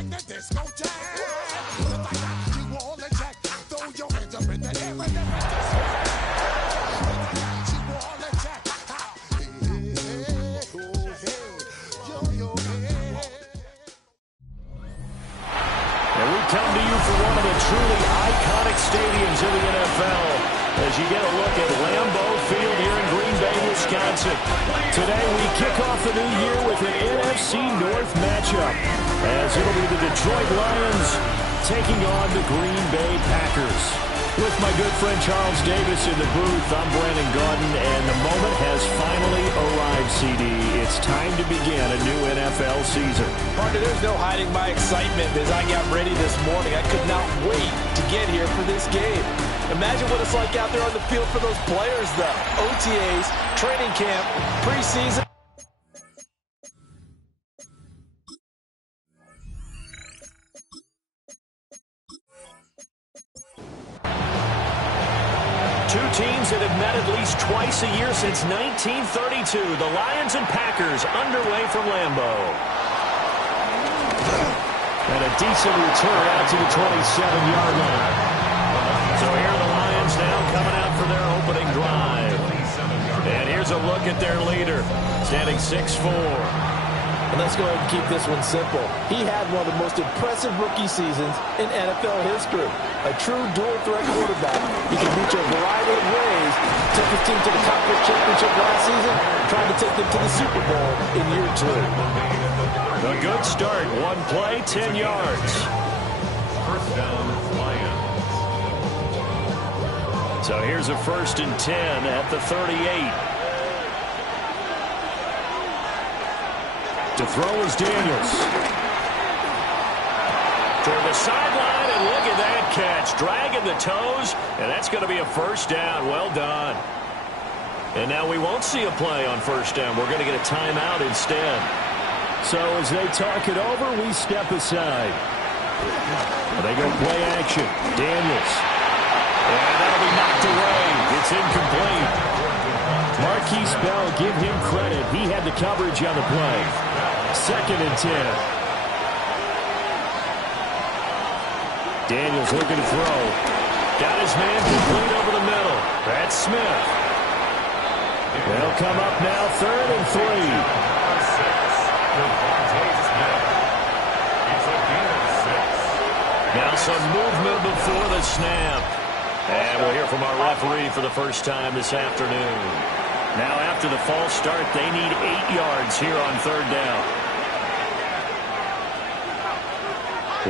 Come to you from one of the truly iconic stadiums in the NFL as you get a look at Lambeau Field here in Green Bay, Wisconsin. Today we kick off the new year with an NFC North matchup as it'll be the Detroit Lions taking on the Green Bay Packers. With my good friend Charles Davis in the booth, I'm Brandon Gaudin, and the moment has finally arrived, CD. It's time to begin a new NFL season. Partner, there's no hiding my excitement as I got ready this morning. I could not wait to get here for this game. Imagine what it's like out there on the field for those players, though. OTAs, training camp, preseason. Two teams that have met at least twice a year since 1932. The Lions and Packers underway from Lambeau. And a decent return out to the 27-yard line. So here are the Lions now coming out for their opening drive. And here's a look at their leader, standing 6'4". And let's go ahead and keep this one simple. He had one of the most impressive rookie seasons in NFL history. A true dual-threat quarterback. He can reach a variety of ways. Took his team to the conference championship last season, trying to take them to the Super Bowl in year 2. A good start. One play, 10 yards. First down, Lions. So here's a 1st and 10 at the 38. To throw is Daniels. Toward the sideline, and look at that catch. Dragging the toes, and that's going to be a first down. Well done. And now we won't see a play on first down. We're going to get a timeout instead. So as they talk it over, we step aside. They go play action. Daniels. And that'll be knocked away. It's incomplete. Marquise Bell, give him credit. He had the coverage on the play. 2nd and 10. Daniels looking to throw. Got his man complete over the middle. That's Smith. They'll come up now 3rd and 3. Now some movement before the snap. And we'll hear from our referee for the first time this afternoon. Now after the false start, they need 8 yards here on 3rd down.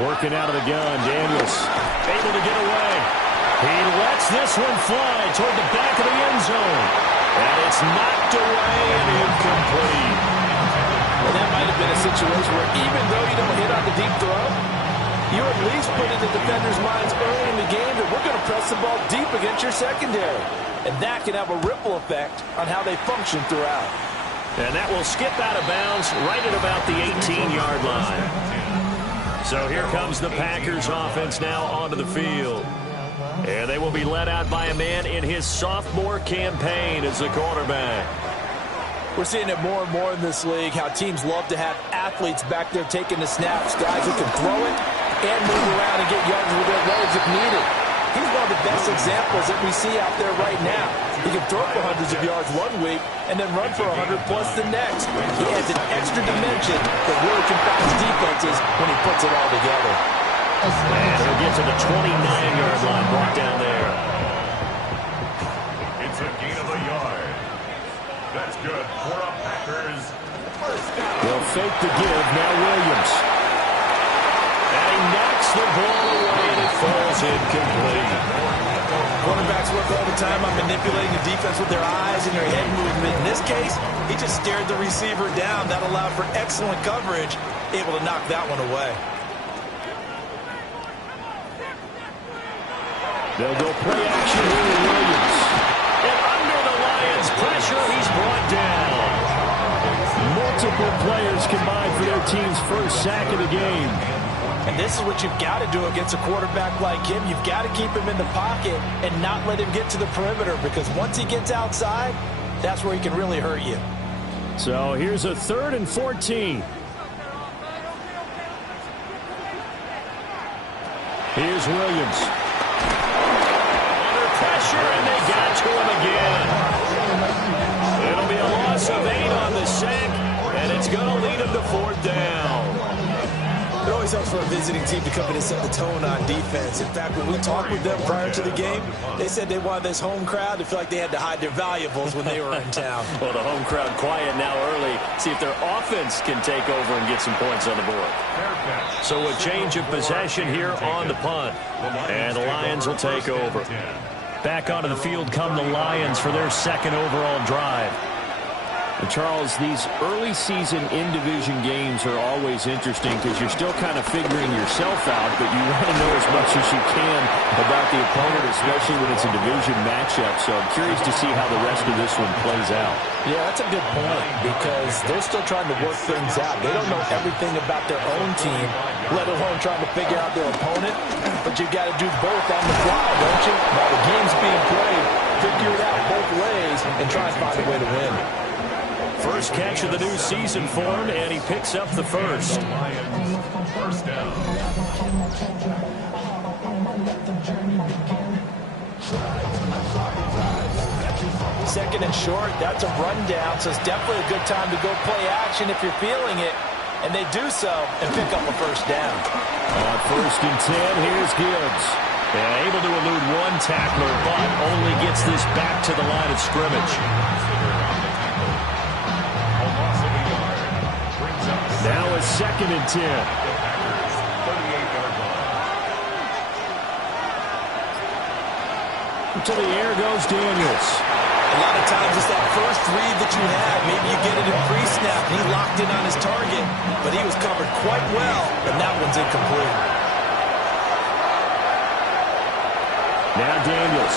Working out of the gun, Daniels able to get away. He lets this one fly toward the back of the end zone. And it's knocked away and incomplete. And that might have been a situation where even though you don't hit on the deep throw, you at least put in the defenders' minds early in the game that we're going to press the ball deep against your secondary. And that can have a ripple effect on how they function throughout. And that will skip out of bounds right at about the 18-yard line. So here comes the Packers offense now onto the field. And they will be led out by a man in his sophomore campaign as the quarterback. We're seeing it more and more in this league, how teams love to have athletes back there taking the snaps, guys who can throw it and move around and get yards with their legs if needed. He's one of the best examples that we see out there right now. He can throw for hundreds of yards one week and then run for 100-plus the next. He adds an extra dimension that really confounds defenses when he puts it all together. And he'll get to the 29-yard line, brought down there. It's a gain of a yard. That's good for a Packers first down. They'll fake the give, now Williams. And he knocks the ball away and it falls incomplete. Quarterbacks work all the time on manipulating the defense with their eyes and their head movement. In this case, he just stared the receiver down. That allowed for excellent coverage, able to knock that one away. They'll go play action here with Williams. And under the Lions' pressure, he's brought down. Multiple players combined for their team's first sack of the game. And this is what you've got to do against a quarterback like him. You've got to keep him in the pocket and not let him get to the perimeter, because once he gets outside, that's where he can really hurt you. So here's a 3rd and 14. Here's Williams. Under pressure, and they got to him again. It'll be a loss of 8 on the sack, and it's going to lead them to 4th down. It always helps for a visiting team to come in and set the tone on defense. In fact, when we talked with them prior to the game, they said they wanted this home crowd to feel like they had to hide their valuables when they were in town. Well, the home crowd quiet now early. See if their offense can take over and get some points on the board. So a change of possession here on the punt. And the Lions will take over. Back onto the field come the Lions for their second overall drive. And Charles, these early season in-division games are always interesting because you're still kind of figuring yourself out, but you want to know as much as you can about the opponent, especially when it's a division matchup. So I'm curious to see how the rest of this one plays out. Yeah, that's a good point because they're still trying to work things out. They don't know everything about their own team, let alone trying to figure out their opponent. But you got to do both on the fly, don't you? While the game's being played, figure it out both ways and try and find a way to win. First catch of the new season for him, and he picks up the first. First down. Second and short, that's a rundown, so it's definitely a good time to go play action if you're feeling it. And they do so and pick up a first down. On 1st and 10, here's Gibbs. And able to elude one tackler, but only gets this back to the line of scrimmage. Now it's 2nd and 10. To the air goes Daniels. A lot of times it's that first read that you have. Maybe you get it in pre-snap. He locked in on his target, but he was covered quite well, and that one's incomplete. Now Daniels.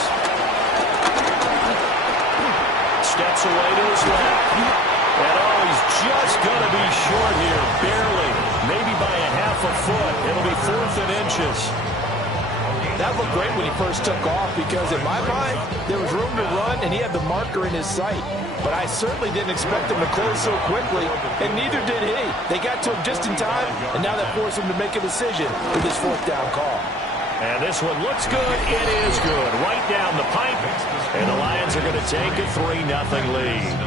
Steps away to his left. And he's just going to be short here, barely, maybe by a half a foot. It'll be 4th and inches. That looked great when he first took off because, in my mind, there was room to run, and he had the marker in his sight. But I certainly didn't expect him to close so quickly, and neither did he. They got to him just in time, and now that forced him to make a decision with his 4th down call. And this one looks good. It is good. Right down the pipe. And the Lions are going to take a 3-0 lead.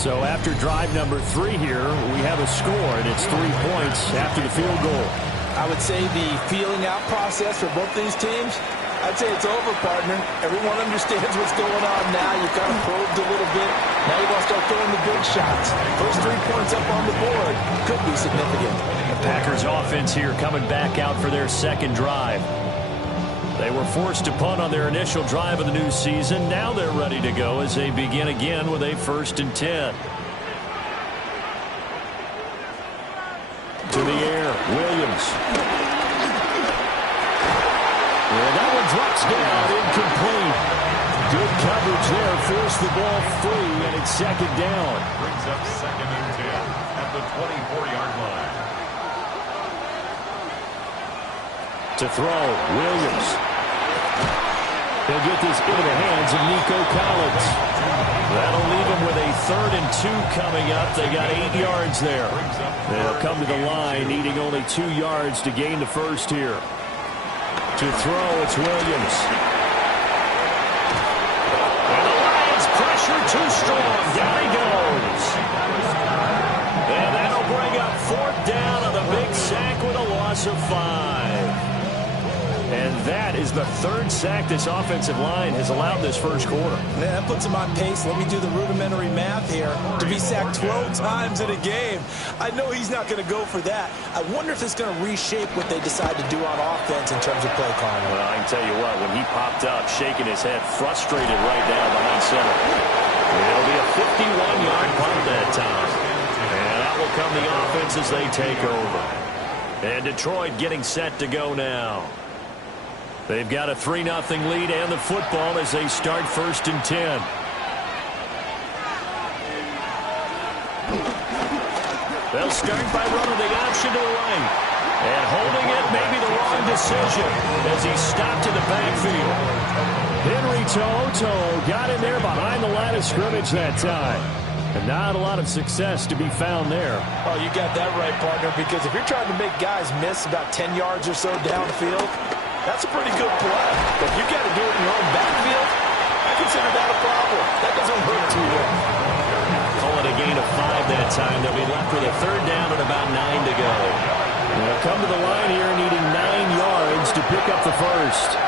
So after drive number 3 here, we have a score, and it's 3 points after the field goal. I would say the feeling out process for both these teams, I'd say it's over, partner. Everyone understands what's going on now. You kind of probed a little bit. Now you're going to start throwing the big shots. First 3 points up on the board could be significant. The Packers offense here coming back out for their second drive. They were forced to punt on their initial drive of the new season. Now they're ready to go as they begin again with a 1st and 10. To the air, Williams. And that one drops down, incomplete. Good coverage there, forced the ball free, and it's 2nd down. Brings up 2nd and 10 at the 24-yard line. To throw, Williams. He'll get this into the hands of Nico Collins. That'll leave him with a 3rd and 2 coming up. They got 8 yards there. They'll come to the line, needing only 2 yards to gain the first here. To throw, it's Williams. And the Lions pressure too strong. Down he goes. And that'll bring up 4th down on the big sack with a loss of 5. And that is the 3rd sack this offensive line has allowed this first quarter. Yeah, that puts him on pace. Let me do the rudimentary math here. To be sacked 12 times in a game. I know he's not going to go for that. I wonder if it's going to reshape what they decide to do on offense in terms of play calling. Well, I can tell you what, when he popped up, shaking his head, frustrated right now behind center. It'll be a 51-yard punt that time. And that will come the offense as they take over. And Detroit getting set to go now. They've got a 3-0 lead and the football as they start 1st and 10. They'll start by running the option to the right. And holding it may be the wrong decision as he stopped in the backfield. Henry To'oTo'o got in there behind the line of scrimmage that time. And not a lot of success to be found there. Oh, you got that right, partner, because if you're trying to make guys miss about 10 yards or so downfield, that's a pretty good play. But if you got to do it in your own backfield, I consider that a problem. That doesn't hurt too well. Call it a gain of 5 that time. They'll be left with a third down and about 9 to go. They'll come to the line here needing 9 yards to pick up the first.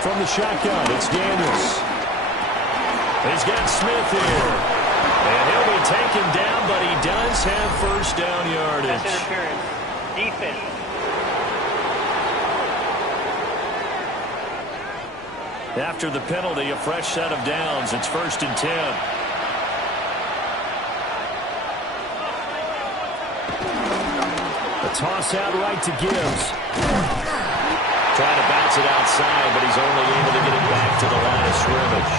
From the shotgun, it's Daniels. He's got Smith here. And he'll be taken down, but he does have first down yardage. Pass interference. Defense. After the penalty, a fresh set of downs. It's 1st and 10. A toss out right to Gibbs. Trying to bounce it outside, but he's only able to get it back to the line of scrimmage.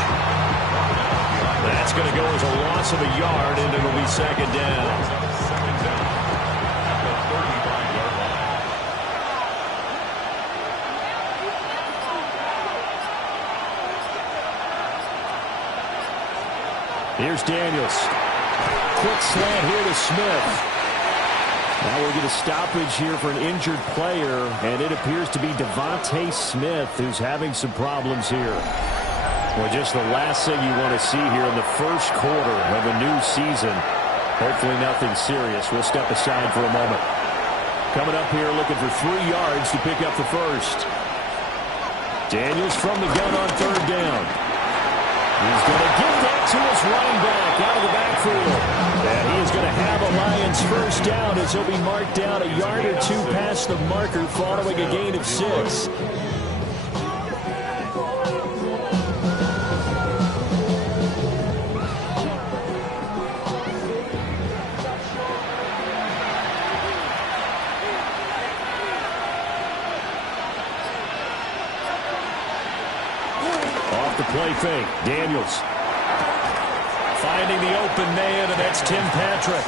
That's going to go as a loss of a yard, and it'll be 2nd down. Here's Daniels. Quick slant here to Smith. Now we'll get a stoppage here for an injured player, and it appears to be Devontae Smith who's having some problems here. Well, just the last thing you want to see here in the first quarter of a new season. Hopefully nothing serious. We'll step aside for a moment. Coming up here looking for 3 yards to pick up the first. Daniels from the gun on 3rd down. He's going to give that to his running back out of the backfield. And he is going to have a Lions first down as he'll be marked down a yard or 2 past the marker following a gain of 6. Off the play fake, Daniels. Finding the open man, and that's Tim Patrick.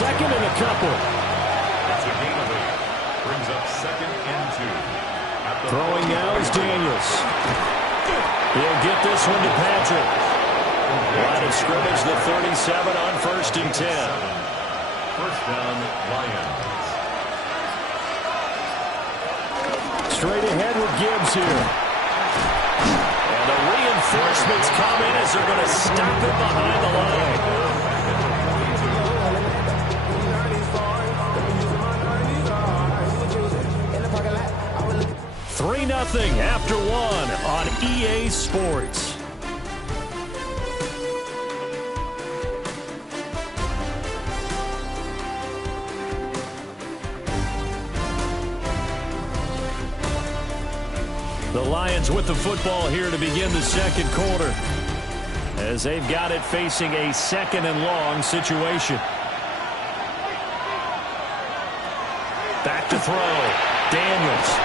2nd and a couple. That's a gain of 8. Brings up 2nd and 2. Throwing now is Daniels. He'll get this one to Patrick. Line of scrimmage, the 37 on 1st and 10. First down, Lions. Straight ahead with Gibbs here. And the reinforcements come in as they're going to stop it behind the line. 3-0 after 1 on EA Sports. The Lions with the football here to begin the 2nd quarter, as they've got it facing a 2nd and long situation. Back to throw. Daniels.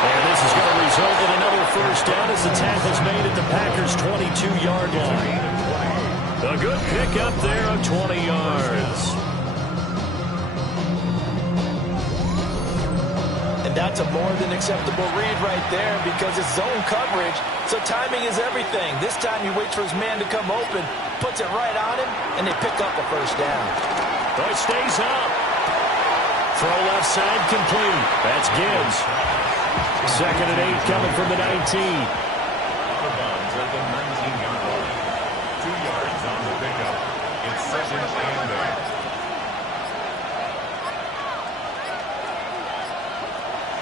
And this is going to result in another first down as the tackle's made at the Packers' 22-yard line. A good pickup there of 20 yards. And that's a more than acceptable read right there because it's zone coverage, so timing is everything. This time he waits for his man to come open, puts it right on him, and they pick up a first down. But it stays up. Throw left side complete. That's Gibbs. 2nd and 8 coming from the 19. Out of bounds at the 19-yard line. 2 yards on the pickup. It's 2nd and 8.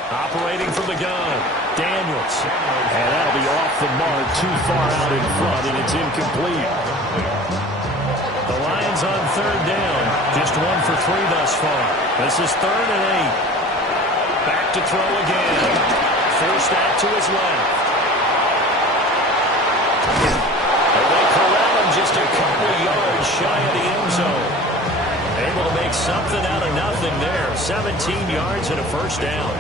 Operating from the gun, Daniels. And that'll be off the mark, too far out in front, and it's incomplete. The Lions on 3rd down, just 1 for 3 thus far. This is 3rd and 8. Back to throw again. Forced out to his left. And they corral him just a couple yards shy of the end zone. Able to make something out of nothing there. 17 yards and a first down.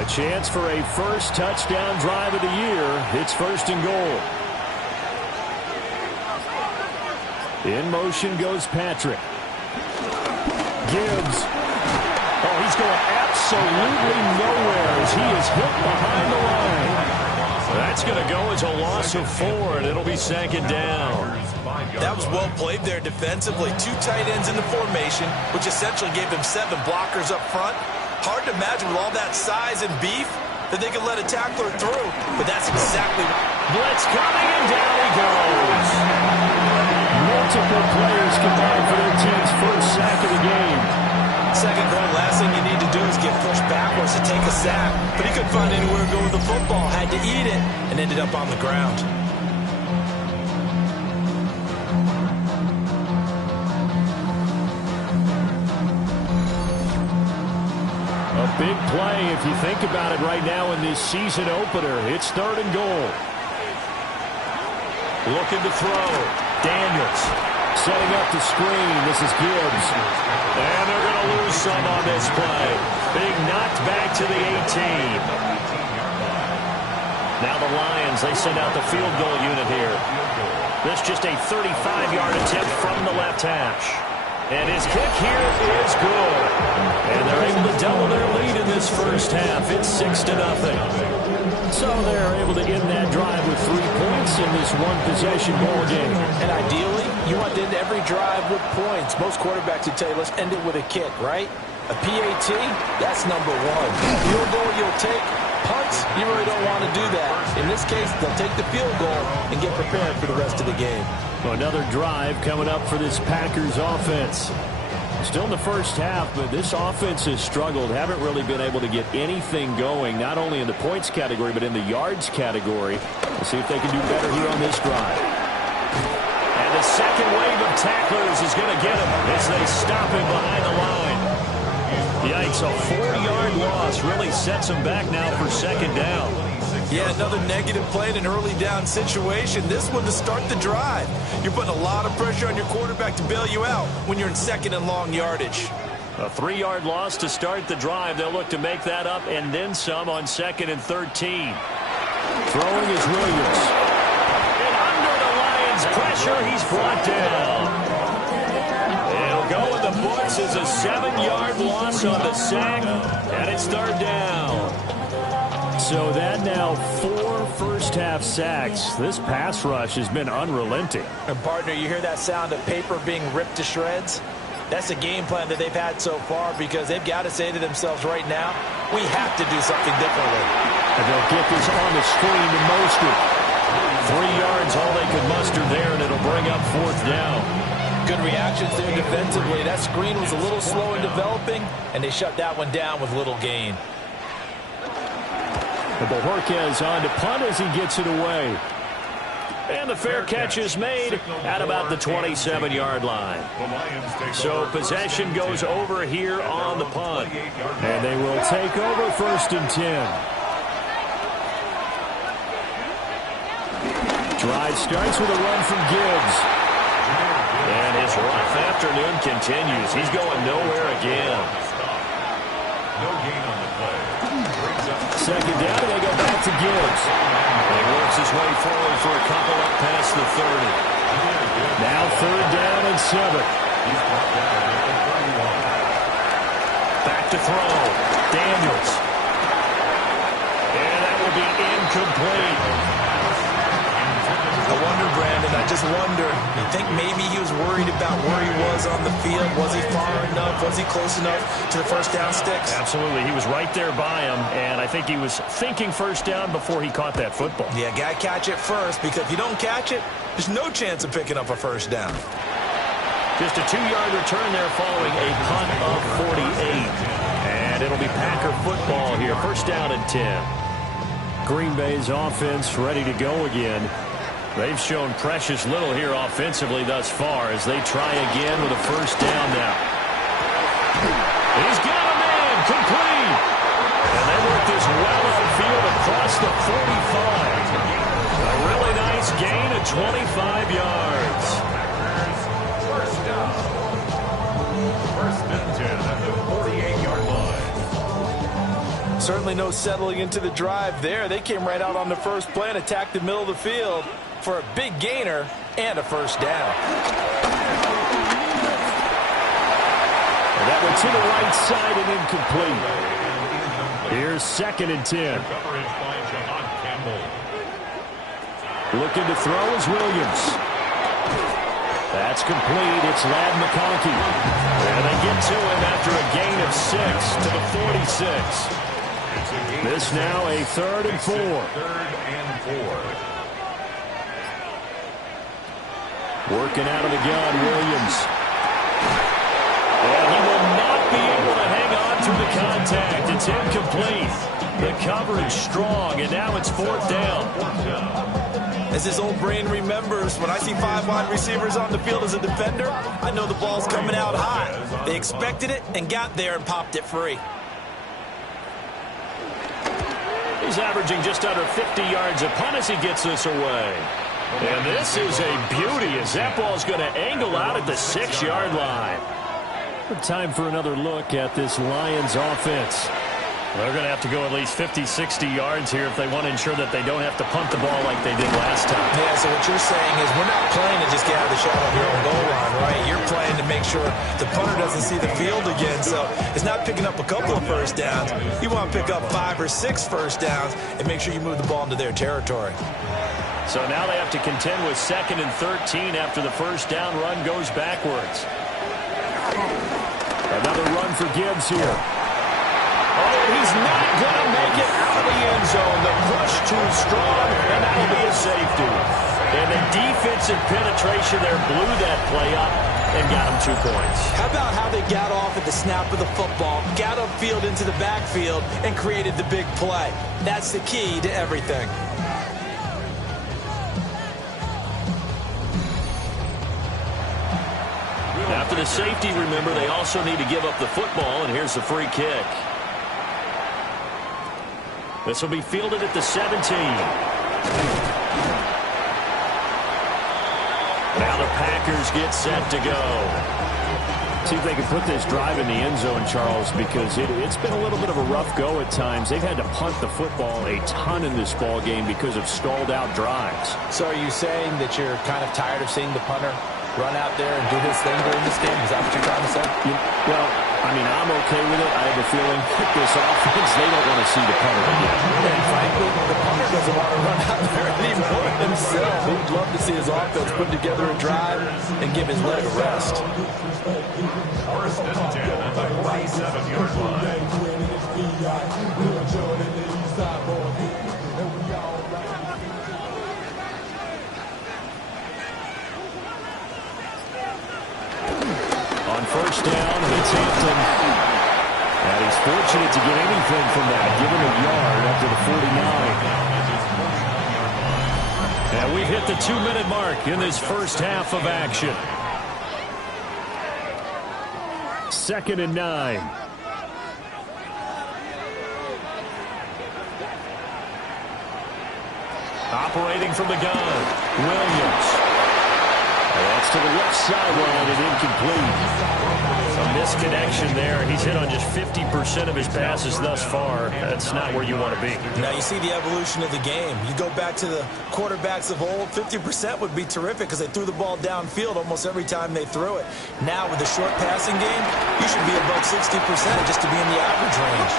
A chance for a first touchdown drive of the year. It's 1st and goal. In motion goes Patrick. Gibbs. Oh, he's is going absolutely nowhere as he is hit behind the line. That's going to go as a loss of 4, and it'll be second down. That was well played there defensively. 2 tight ends in the formation, which essentially gave them 7 blockers up front. Hard to imagine with all that size and beef that they could let a tackler through, but that's exactly blitz coming, and down he goes. Multiple players combined for their team's first sack of the game. Second going, last thing you need to do is get pushed backwards to take a sack, but he couldn't find anywhere to go with the football, had to eat it, and ended up on the ground. A big play if you think about it right now in this season opener. It's 3rd and goal. Looking to throw. Daniels setting up the screen. This is Gibbs. And they're going to lose some on this play. Being knocked back to the 18. Now the Lions, they send out the field goal unit here. This just a 35-yard attempt from the left hash. And his kick here is good. And they're able to double their lead in this first half. It's 6-0. So they're able to end that drive with 3 points in this one-possession ball game. And ideally, you want to end every drive with points. Most quarterbacks would tell you, let's end it with a kick, right? A PAT, that's number 1. Field goal you'll take. Punts, you really don't want to do that. In this case, they'll take the field goal and get prepared for the rest of the game. Well, another drive coming up for this Packers offense. Still in the first half, but this offense has struggled. Haven't really been able to get anything going, not only in the points category, but in the yards category. We'll see if they can do better here on this drive. And the second wave of tacklers is going to get him as they stop him behind the line. Yikes, a 4-yard loss really sets him back now for second down. Yeah, another negative play in an early down situation. This one to start the drive. You're putting a lot of pressure on your quarterback to bail you out when you're in second and long yardage. A 3-yard loss to start the drive. They'll look to make that up and then some on 2nd and 13. Throwing is Williams. And under the Lions' pressure, he's brought down. It'll go in the books as a 7-yard loss on the sack, and it's 3rd down. So that now 4 first-half sacks. This pass rush has been unrelenting. And, partner, you hear that sound of paper being ripped to shreds? That's a game plan that they've had so far because they've got to say to themselves right now, we have to do something differently. And they'll get this on the screen to Mostert. 3 yards, all they could muster there, and it'll bring up 4th down. Good reactions there defensively. That screen was a little slow in developing, and they shut that one down with little gain. Bojorquez on to punt as he gets it away. And the fair catch is made at about the 27-yard line. So possession goes over here on the punt. And they will take over 1st and 10. Drive starts with a run from Gibbs. And his rough afternoon continues. He's going nowhere again. No gain on the play. Second down, and they go back to Gibbs. And he works his way forward for a couple up past the 30. Now 3rd down and 7. Back to throw. Daniels. And that will be incomplete. I wonder, Brandon, I just wonder, you think maybe he was worried about where he was on the field? Was he far enough? Was he close enough to the first down sticks? Absolutely. He was right there by him, and I think he was thinking first down before he caught that football. Yeah, got to catch it first, because if you don't catch it, there's no chance of picking up a first down. Just a 2-yard return there following a punt of 48. And it'll be Packer football here. First down and 10. Green Bay's offense ready to go again. They've shown precious little here offensively thus far as they try again with a first down now. He's got a man, complete. And they work this well upfield across the 45. A really nice gain of 25 yards. First down. 1st and 10 at the 48-yard line. Certainly no settling into the drive there. They came right out on the first play and attacked the middle of the field for a big gainer and a first down. And that went to the right side and incomplete. Here's 2nd and 10. Looking to throw is Williams. That's complete. It's Ladd McConkey. And they get to him after a gain of 6 to the 46. This now a 3rd and 4. Working out of the gun, Williams. And he will not be able to hang on to the contact. It's incomplete. The coverage strong, and now it's 4th down. As his old brain remembers, when I see 5 wide receivers on the field as a defender, I know the ball's coming out high. They expected it and got there and popped it free. He's averaging just under 50 yards a punt as he gets this away. And this is a beauty as that ball's going to angle out at the 6-yard line. Time for another look at this Lions offense. They're going to have to go at least 50, 60 yards here if they want to ensure that they don't have to punt the ball like they did last time. Yeah, so what you're saying is we're not playing to just get out of the shadow of your own goal line, right? You're playing to make sure the punter doesn't see the field again. So it's not picking up a couple of first downs. You want to pick up 5 or 6 first downs and make sure you move the ball into their territory. So now they have to contend with 2nd and 13 after the first down run goes backwards. Another run for Gibbs here. Oh, he's not going to make it out of the end zone. The push too strong, and that'll be a safety. And the defensive penetration there blew that play up and got him 2 points. How about how they got off at the snap of the football, got upfield into the backfield, and created the big play? That's the key to everything. After the safety, remember, they also need to give up the football, and here's the free kick. This will be fielded at the 17. Now the Packers get set to go. See if they can put this drive in the end zone, Charles, because it's been a little bit of a rough go at times. They've had to punt the football a ton in this ball game because of stalled out drives. So are you saying that you're kind of tired of seeing the punter run out there and do his thing during this game? Is that what you're trying to say? Well, I mean, I'm okay with it. I have a feeling with this offense, they don't want to see the punter again. And frankly, the punter doesn't want to run out there anymore himself. He'd love to see his offense put together a drive and give his leg a rest. 1st and 10 at the 47-yard line. On first down, it's Hampton. And he's fortunate to get anything from that, given a yard after the 49. And we've hit the 2-minute mark in this first half of action. 2nd and 9. Operating from the gun, Williams. That's to the left sideline and incomplete. A misconnection there. He's hit on just 50% of his passes thus far. That's not where you want to be. Now you see the evolution of the game. You go back to the quarterbacks of old, 50% would be terrific because they threw the ball downfield almost every time they threw it. Now with the short passing game, you should be above 60% just to be in the average range.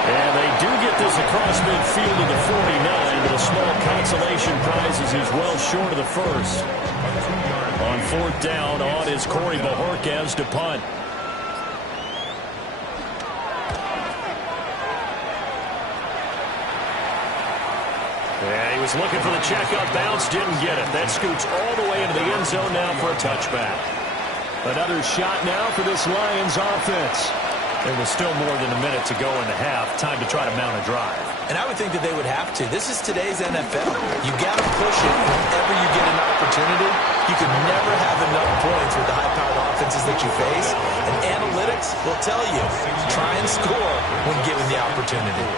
And they do get this across midfield to the 49, but a small consolation prize as he's well short of the first. On 4th down, on is Corey Bajorquez to punt. Yeah, he was looking for the checkup bounce, didn't get it. That scoots all the way into the end zone now for a touchback. Another shot now for this Lions offense. There was still more than a minute to go in the half. Time to try to mount a drive. And I would think that they would have to. This is today's NFL. You got to push it whenever you get an opportunity. You can never have enough points with the high-powered offenses that you face. And analytics will tell you, try and score when given the opportunity.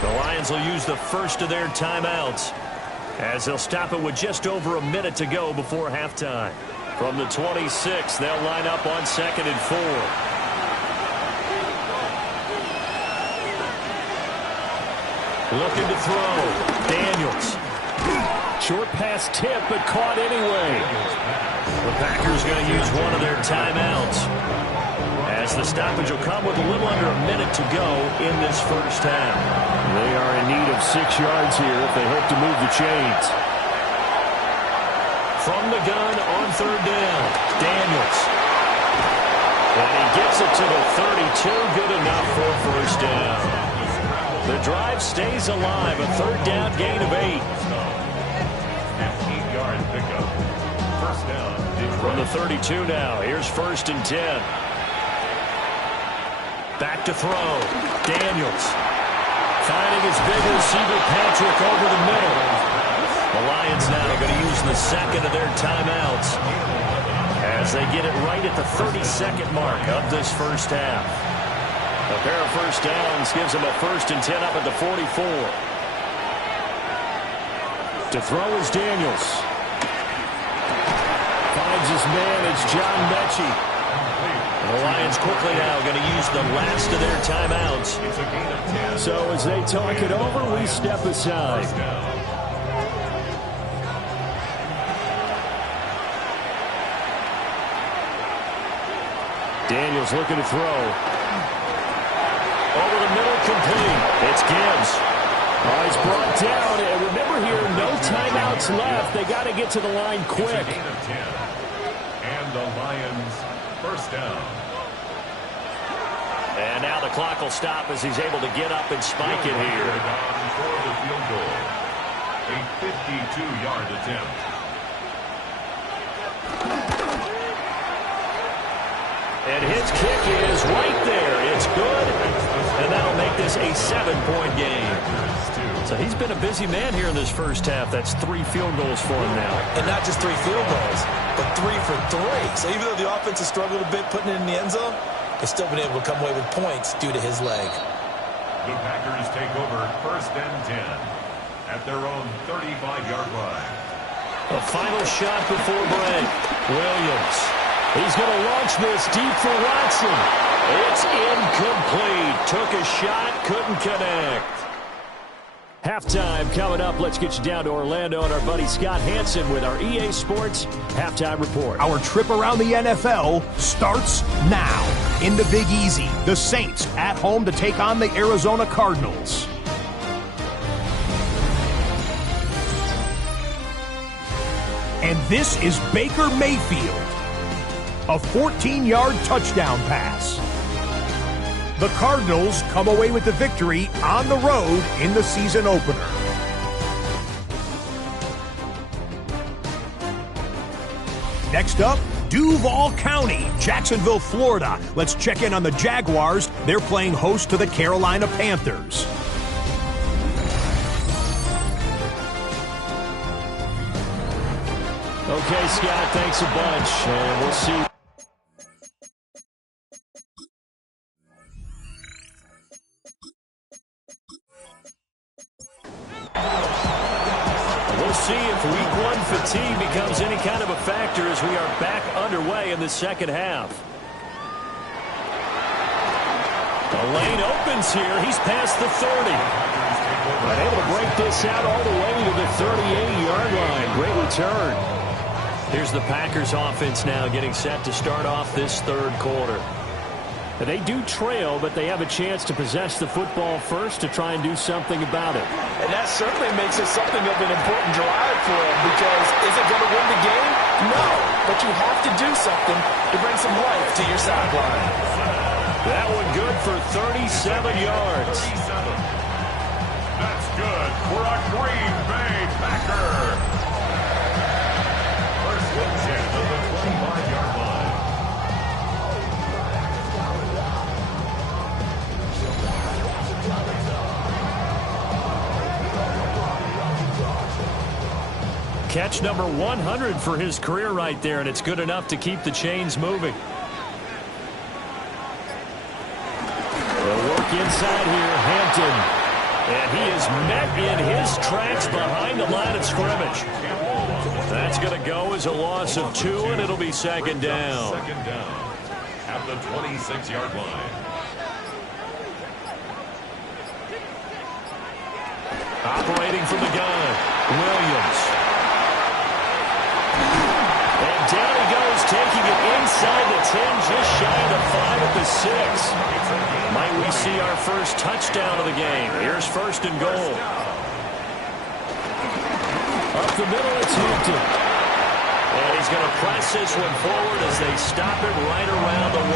The Lions will use the first of their timeouts as they'll stop it with just over a minute to go before halftime. From the 26, they'll line up on 2nd and 4. Looking to throw. Daniels. Short pass tip, but caught anyway. The Packers going to use one of their timeouts. as the stoppage will come with a little under a minute to go in this first half. They are in need of 6 yards here if they hope to move the chains. From the gun on third down, Daniels. And he gets it to the 32, good enough for a first down. The drive stays alive, a third down gain of 8. 8-yard pickup. First down. From the 32 now, here's 1st and 10. Back to throw, Daniels. Finding his big receiver, Patrick, over the middle. The Lions now are going to use the second of their timeouts as they get it right at the 32nd mark of this first half. A pair of first downs gives them a 1st and 10 up at the 44. To throw is Daniels. Finds his man, it's John Mechie. The Lions quickly now going to use the last of their timeouts. So as they talk it over, we step aside. Daniels looking to throw. Over the middle, complete. It's Gibbs. Oh, he's brought down. And remember here, no timeouts left. They got to get to the line quick. And the Lions first down. And now the clock will stop as he's able to get up and spike it here. For the field goal. A 52-yard attempt. And his kick is right there. It's good. And that'll make this a 7-point game. So he's been a busy man here in this first half. That's 3 field goals for him now. And not just 3 field goals, but 3 for 3. So even though the offense has struggled a bit putting it in the end zone, they've still been able to come away with points due to his leg. The Packers take over 1st and 10 at their own 35-yard line. A final shot before break. Williams. He's going to launch this deep for Watson. It's incomplete. Took a shot, couldn't connect. Halftime coming up. Let's get you down to Orlando and our buddy Scott Hansen with our EA Sports Halftime Report. Our trip around the NFL starts now. In the Big Easy, the Saints at home to take on the Arizona Cardinals. And this is Baker Mayfield. A 14-yard touchdown pass. The Cardinals come away with the victory on the road in the season opener. Next up, Duval County, Jacksonville, Florida. Let's check in on the Jaguars. They're playing host to the Carolina Panthers. Okay, Scott, thanks a bunch, and we'll see. We'll see if Week 1 fatigue becomes any kind of a factor as we are back underway in the second half. The lane opens here. He's past the 30. But able to break this out all the way to the 38-yard line. Great return. Here's the Packers offense now getting set to start off this third quarter. They do trail, but they have a chance to possess the football first to try and do something about it. And that certainly makes it something of an important drive for them, because is it going to win the game? No, but you have to do something to bring some life to your sideline. That one good for 37 yards. That's good for a Green Bay Packer. First and 10 of the 25-yard line. Catch number 100 for his career right there, and it's good enough to keep the chains moving. They'll work inside here, Hampton. And he is met in his tracks behind the line of scrimmage. That's going to go as a loss of 2, and it'll be second down. Second down at the 26-yard line. Operating from the gun, Williams. And down he goes taking it inside the 10, just shy of the 5 at the 6. Might we see our first touchdown of the game? Here's first and goal. Up the middle, it's Hampton. And he's going to press this one forward as they stop it right around the 1.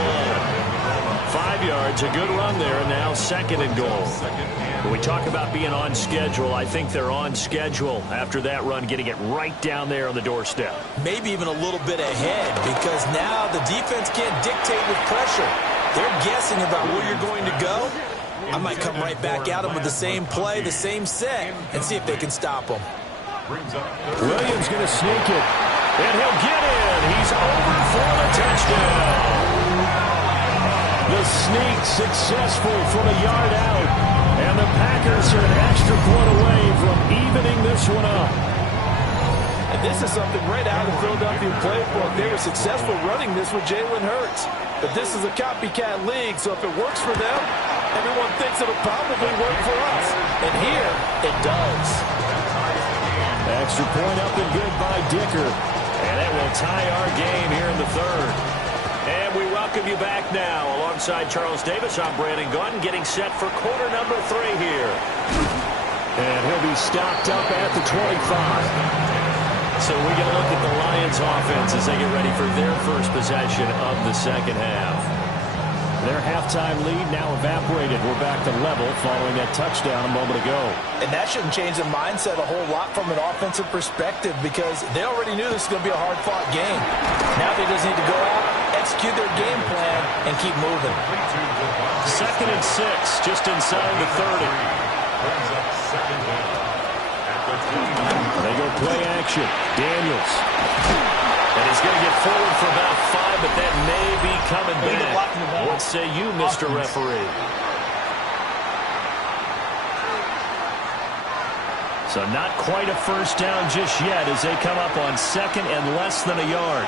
5 yards, a good run there, and now second and goal. When we talk about being on schedule, I think they're on schedule after that run, getting it right down there on the doorstep. Maybe even a little bit ahead, because now the defense can't dictate with pressure. They're guessing about where you're going to go. I might come right back at them with the same play, the same set, and see if they can stop them. Williams going to sneak it, and he'll get in. He's over for the touchdown. The sneak successful from a yard out, and the Packers are an extra point away from evening this one up. And this is something right out of the Philadelphia playbook. They were successful running this with Jalen Hurts. But this is a copycat league, so if it works for them, everyone thinks it'll probably work for us. And here, it does. Extra point up and good by Dicker. And it will tie our game here in the third. And we welcome you back now. Alongside Charles Davis, I'm Brandon Gaudin, getting set for quarter number 3 here. And he'll be stopped up at the 25. So we get a look at the Lions offense as they get ready for their first possession of the second half. Their halftime lead now evaporated. We're back to level following that touchdown a moment ago. And that shouldn't change the mindset a whole lot from an offensive perspective, because they already knew this was going to be a hard-fought game. Now they just need to go out, execute their game plan, and keep moving. Second and 6, just inside the 30. They go play action. Daniels. And he's going to get forward for about 5, but that may be coming back. What say you, Mr. Referee? So not quite a first down just yet as they come up on second and less than a yard.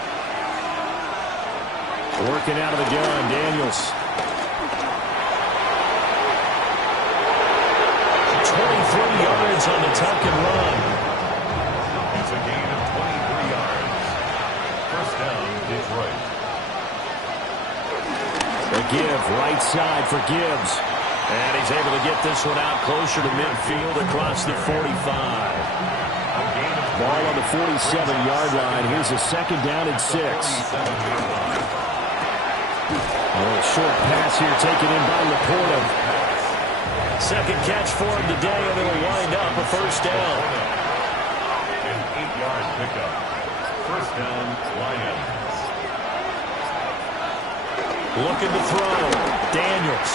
Working out of the gun, Daniels. 23 yards on the tuck and run. It's a gain of 23 yards. First down, Detroit. The give, right side for Gibbs. And he's able to get this one out closer to midfield across the 45. Ball on the 47-yard line. Here's a second down and 6. A little short pass here taken in by Laporta. Second catch for him today, and it'll wind up a first down. An 8-yard pickup. First down, Lions. Looking to throw. Daniels.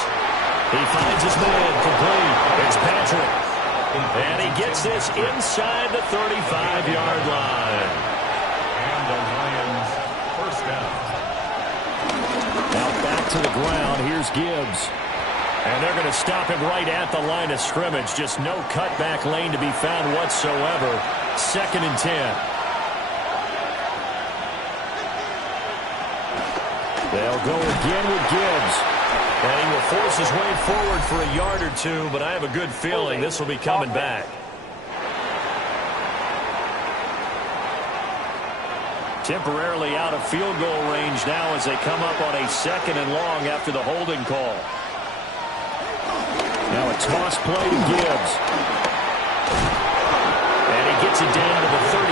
He finds his man complete. It's Patrick. And he gets this inside the 35-yard line. And the Lions first down. Now back to the ground. Here's Gibbs. And they're going to stop him right at the line of scrimmage. Just no cutback lane to be found whatsoever. Second and 10. They'll go again with Gibbs. And he will force his way forward for a yard or two, but I have a good feeling this will be coming back. Temporarily out of field goal range now as they come up on a second and long after the holding call. Now a toss play to Gibbs. And he gets it down to the 32.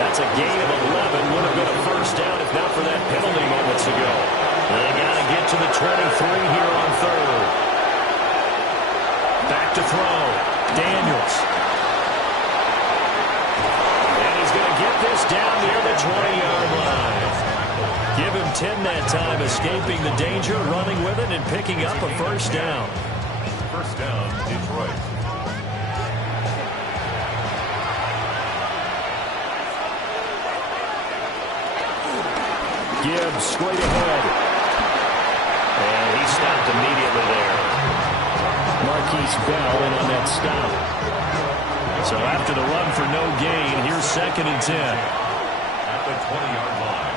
That's a gain of 11. Would have been a first down if not for that penalty moments ago. They got to get to the 23 here on third. Back to throw. Daniels. And he's going to get this down near the 20-yard line. Give him 10 that time, escaping the danger, running with it, and picking up a first down. First down, Detroit. Gibbs straight ahead. And he stopped immediately there. Marquise Bell in on that stop. So after the run for no gain, here's second and 10. At the 20-yard line.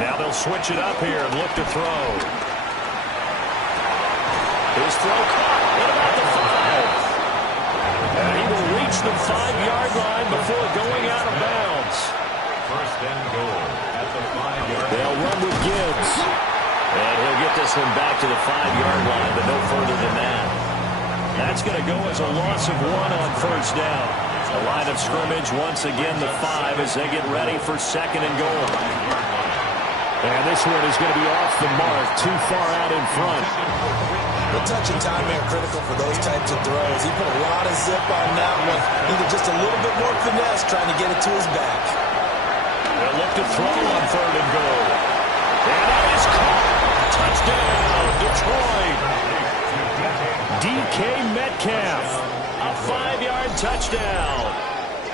Now they'll switch it up here and look to throw. His throw caught. What about the 5? And he will reach the 5-yard line before going out of bounds. gets him back to the 5-yard line, but no further than that. That's going to go as a loss of 1 on first down. The line of scrimmage, once again, the 5 as they get ready for 2nd and goal. And this one is going to be off the mark, too far out in front. The touch and timing are critical for those types of throws. He put a lot of zip on that one. Needed just a little bit more finesse trying to get it to his back. They'll look to throw on 3rd and goal. And it is caught. Touchdown, Detroit. DK Metcalf, a 5-yard touchdown.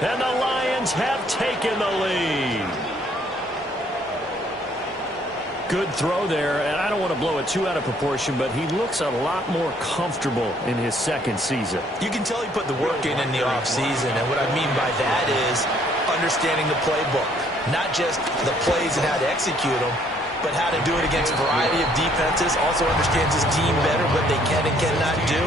And the Lions have taken the lead. Good throw there, and I don't want to blow it too out of proportion, but he looks a lot more comfortable in his 2nd season. You can tell he put the work in the offseason, and what I mean by that is understanding the playbook. Not just the plays and how to execute them, but how to do it against a variety of defenses. Also understands his team better, what they can and cannot do.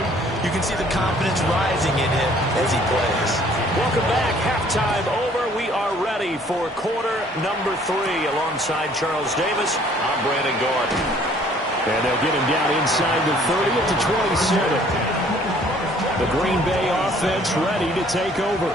You can see the confidence rising in him as he plays. Welcome back. Halftime over. We are ready for quarter number 3. Alongside Charles Davis, I'm Brandon Gordon. And they'll get him down inside the 30 at the 27. The Green Bay offense ready to take over.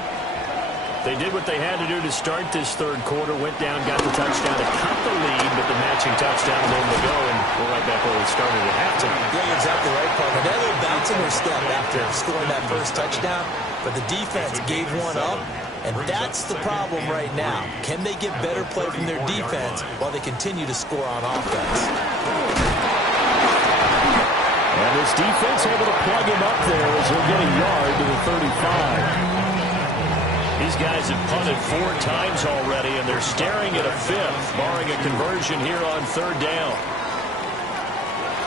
They did what they had to do to start this 3rd quarter. Went down, got the touchdown to cut the lead, but the matching touchdown a moment ago, and we're right back where we started at halftime. Yeah, you're exactly right, partner. They're a little bouncing their step after scoring that first touchdown, but the defense gave one up, and that's the problem right now. Can they get better play from their defense while they continue to score on offense? And this defense able to plug him up there as he'll get a yard to the 35. These guys have punted 4 times already, and they're staring at a 5th, barring a conversion here on 3rd down.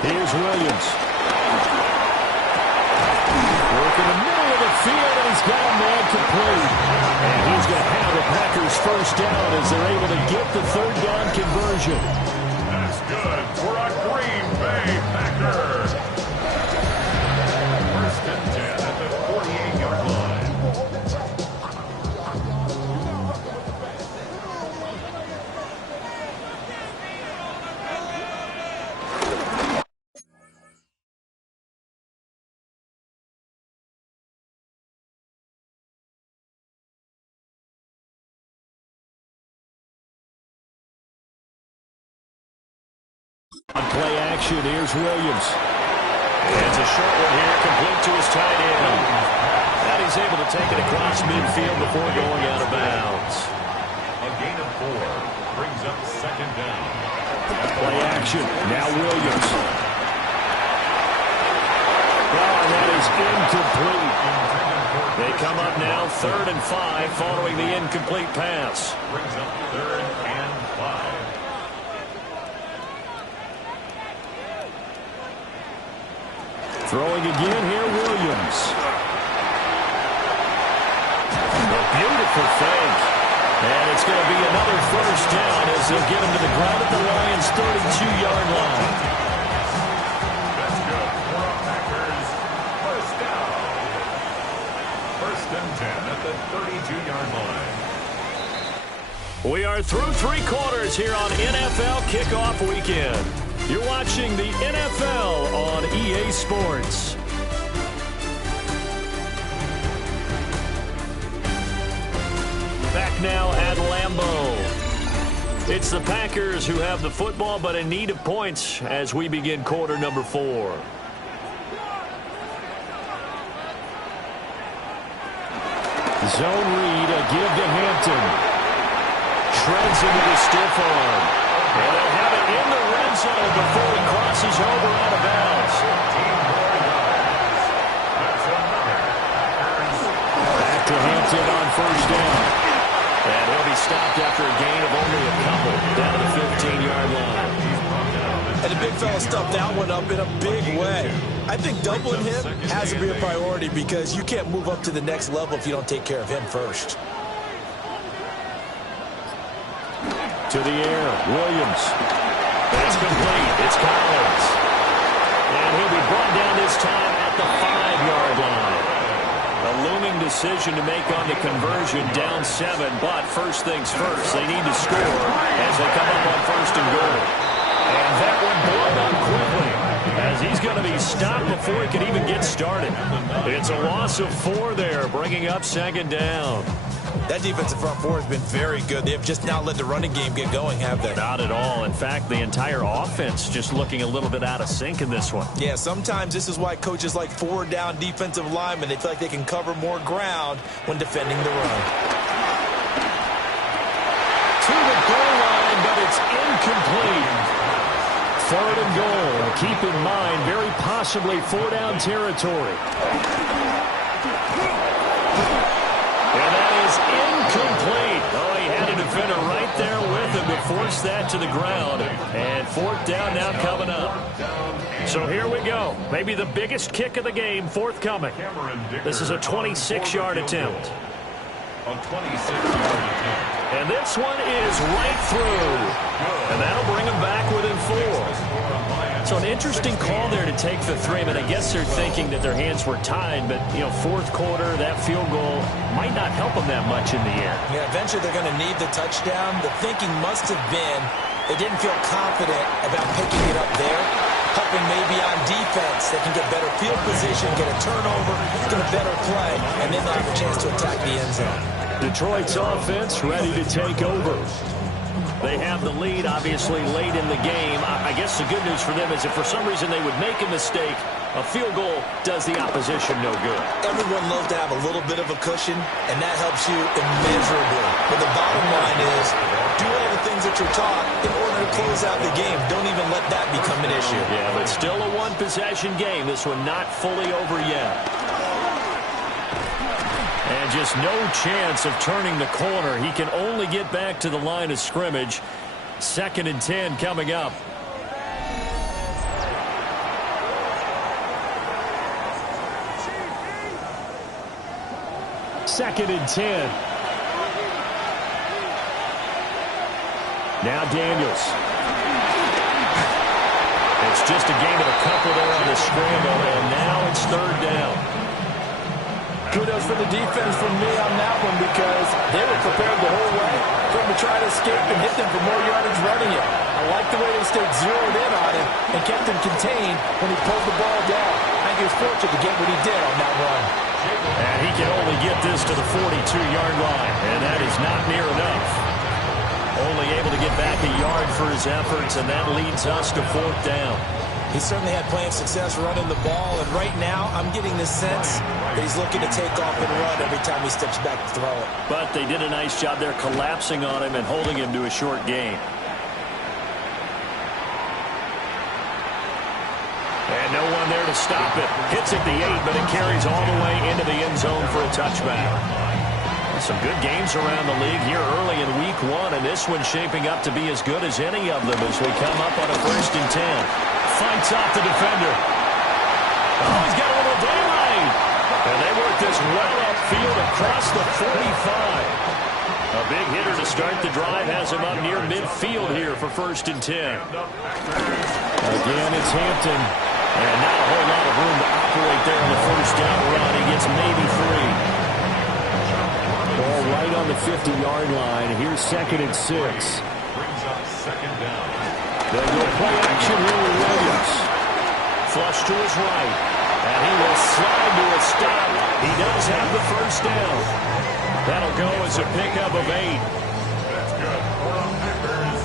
Here's Williams. Work in the middle of the field, and he's got a man complete. And he's going to have the Packers first down as they're able to get the 3rd down conversion. That's good for a Green Bay Packer. 1st and 10 at the 48-yard line. On play action, here's Williams. It's a short one here, complete to his tight end. And he's able to take it across midfield before going out of bounds. A gain of 4 brings up 2nd down. Play action, now Williams. Well, and that is incomplete. They come up now 3rd and 5 following the incomplete pass. Brings up 3rd and 5. Throwing again here, Williams. A beautiful fake. And it's going to be another first down as they'll get him to the ground at the Lions' 32-yard line. That's good for a Packers first down. 1st and 10 at the 32-yard line. We are through 3 quarters here on NFL Kickoff Weekend. You're watching the NFL on EA Sports. Back now at Lambeau. It's the Packers who have the football, but in need of points as we begin quarter number 4. Zone read, a give to Hampton. Shreds into the stiff arm. And they'll have it in the red zone before he crosses over out of bounds. Back to Hampton on first down. And he'll be stopped after a gain of only a couple down to the 15-yard line. And the big fella stuffed that one up in a big way. I think doubling him has to be a priority because you can't move up to the next level if you don't take care of him first. To the air, Williams. That's complete. It's Collins. And he'll be brought down this time at the 5-yard line. A looming decision to make on the conversion, down 7. But first things first, they need to score as they come up on 1st and goal. And that one blown up quickly. he's going to be stopped before he can even get started. It's a loss of 4 there, bringing up second down. That defensive front four has been very good. They have just not let the running game get going, have they? Not at all. In fact, the entire offense just looking a little bit out of sync in this one. Yeah, sometimes this is why coaches like forward-down defensive linemen, they feel like they can cover more ground when defending the run. To the goal line, but it's incomplete. 3rd and goal. Keep in mind, very possibly 4-down territory. And that is incomplete. Oh, he had a defender right there with him to force that to the ground. And 4th down now coming up. So here we go. Maybe the biggest kick of the game forthcoming. This is a 26-yard attempt. A 26-yard attempt. And this one is right through. And that'll bring him back within 4. So an interesting call there to take the 3. But I guess they're thinking that their hands were tied. But, you know, 4th quarter, that field goal might not help them that much in the air. Yeah, eventually they're going to need the touchdown. The thinking must have been they didn't feel confident about picking it up there. Hoping maybe on defense they can get better field position, get a turnover, get a better play, and then they'll have a chance to attack the end zone. Detroit's offense ready to take over. They have the lead, obviously, late in the game. I guess the good news for them is if for some reason they would make a mistake, a field goal does the opposition no good. Everyone loves to have a little bit of a cushion, and that helps you immeasurably. But the bottom line is, do all the things that you're taught in order to close out the game. Don't even let that become an issue. Yeah, but still a one-possession game. This one not fully over yet. And just no chance of turning the corner. He can only get back to the line of scrimmage. 2nd and 10 coming up. Second and 10. Now Daniels. It's just a game of a couple there on the scramble, and now it's 3rd down. Kudos for the defense from me on that one because they were prepared the whole way for him to try to escape and hit them for more yardage running it. I like the way they stayed zeroed in on him and kept him contained when he pulled the ball down. I think he was fortunate to get what he did on that run. And he can only get this to the 42-yard line, and that is not near enough. Only able to get back a yard for his efforts, and that leads us to 4th down. He certainly had plenty of success running the ball, and right now I'm getting the sense that he's looking to take off and run every time he steps back to throw it. But they did a nice job there collapsing on him and holding him to a short gain. And no one there to stop it. Hits at the 8, but it carries all the way into the end zone for a touchback. Some good games around the league here early in week 1, and this one's shaping up to be as good as any of them as we come up on a 1st and 10. Fights off the defender. Oh, he's got a little daylight. And they work this well upfield across the 45. A big hitter to start the drive has him up near midfield here for 1st and 10. Again, it's Hampton. And not a whole lot of room to operate there on the 1st down run. He gets maybe 3. Ball right on the 50-yard line. Here's 2nd and 6. Brings up 2nd down. They'll go play action here with Williams. Flush to his right. And he will slide to a stop. He does have the 1st down. That'll go as a pickup of 8. That's good. For the Packers,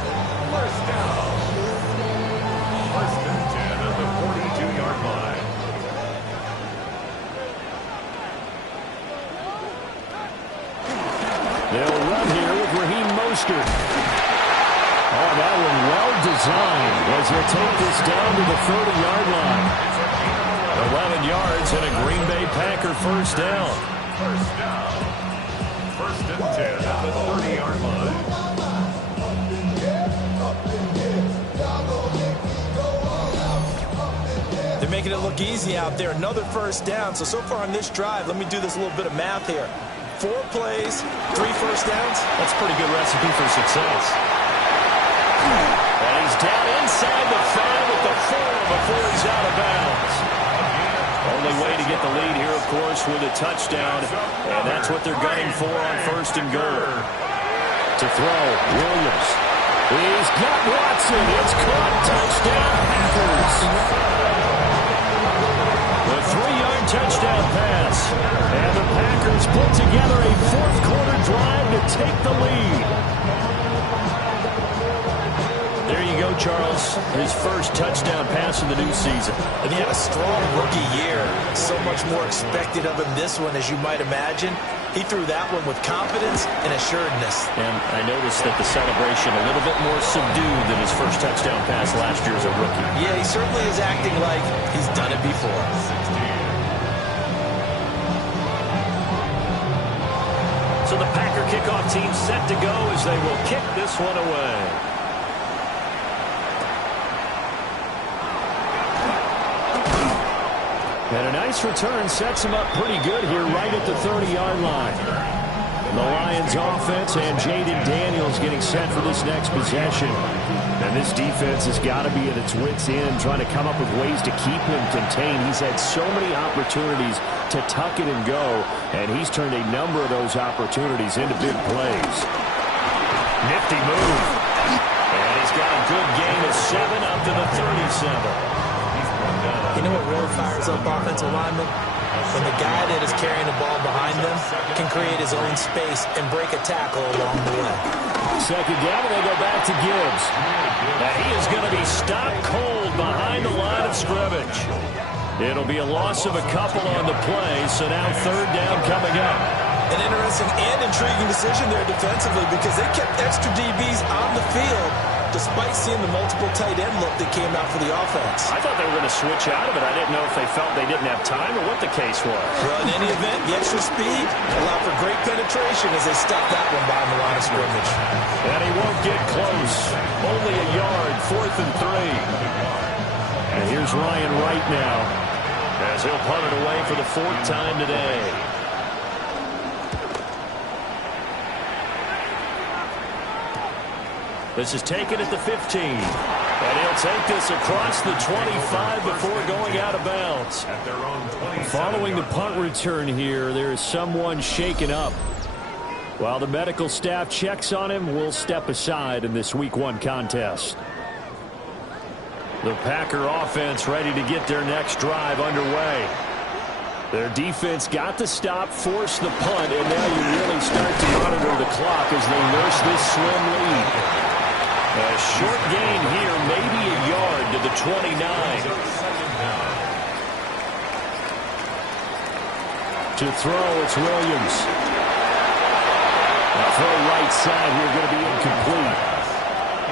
1st down. 1st and 10 at the 42-yard line. They'll run here with Raheem Mostert. Oh, that one well designed as he'll take this down to the 30-yard line. 11 yards and a Green Bay Packer 1st down. 1st down. 1st and 10 at the 30-yard line. They're making it look easy out there. Another 1st down. So far on this drive, let me do this little bit of math here. 4 plays, 3 1st downs. That's a pretty good recipe for success. And he's down inside the 5 with the 4 before he's out of bounds. Only way to get the lead here, of course, with a touchdown. And that's what they're gunning for on 1st and goal. To throw, Williams. He's got Watson. It's caught. Touchdown, Packers. touchdown pass. And the Packers put together a fourth-quarter drive to take the lead. There you go, Charles. His first touchdown pass of the new season. And he had a strong rookie year. So much more expected of him this one, as you might imagine. He threw that one with confidence and assuredness. And I noticed that the celebration a little bit more subdued than his first touchdown pass last year as a rookie. Yeah, he certainly is acting like he's done it before. So the Packer kickoff team set to go as they will kick this one away. And a nice return sets him up pretty good here right at the 30-yard line. The Lions offense and Jaden Daniels getting set for this next possession. And this defense has got to be at its wits' end, trying to come up with ways to keep him contained. He's had so many opportunities to tuck it and go, and he's turned a number of those opportunities into big plays. Nifty move. And he's got a good gain of 7 up to the 37. You know what really fires up offensive linemen? When the guy that is carrying the ball behind them can create his own space and break a tackle along the way. Second down, and they go back to Gibbs. Now he is going to be stopped cold behind the line of scrimmage. It'll be a loss of a couple on the play, so now third down coming up. An interesting and intriguing decision there defensively because they kept extra DBs on the field despite seeing the multiple tight end look that came out for the offense. I thought they were going to switch out of it. I didn't know if they felt they didn't have time or what the case was. Well, in any event, the extra speed allowed for great penetration as they stopped that one behind the line of scrimmage. And he won't get close. Only a yard, 4th and 3. And here's Ryan Wright now as he'll punt it away for the 4th time today. This is taken at the 15. And he'll take this across the 25 before going out of bounds. Following the punt return here, there is someone shaken up. While the medical staff checks on him, we'll step aside in this Week 1 contest. The Packer offense ready to get their next drive underway. Their defense got the stop, forced the punt, and now you really start to monitor the clock as they nurse this slim lead. A short gain here, maybe a yard to the 29. To throw, it's Williams. Now throw right side here, going to be incomplete.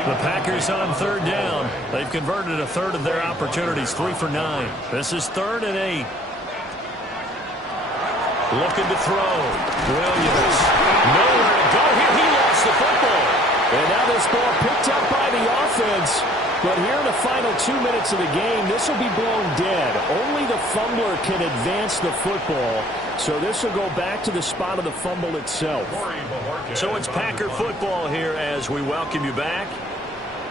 The Packers on third down. They've converted a third of their opportunities, 3 for 9. This is 3rd and 8. Looking to throw. Williams. Nowhere to go here. He lost the football. And now this ball picked up by the offense. But here in the final 2 minutes of the game, this will be blown dead. Only the fumbler can advance the football. So this will go back to the spot of the fumble itself. So it's Packer football here as we welcome you back.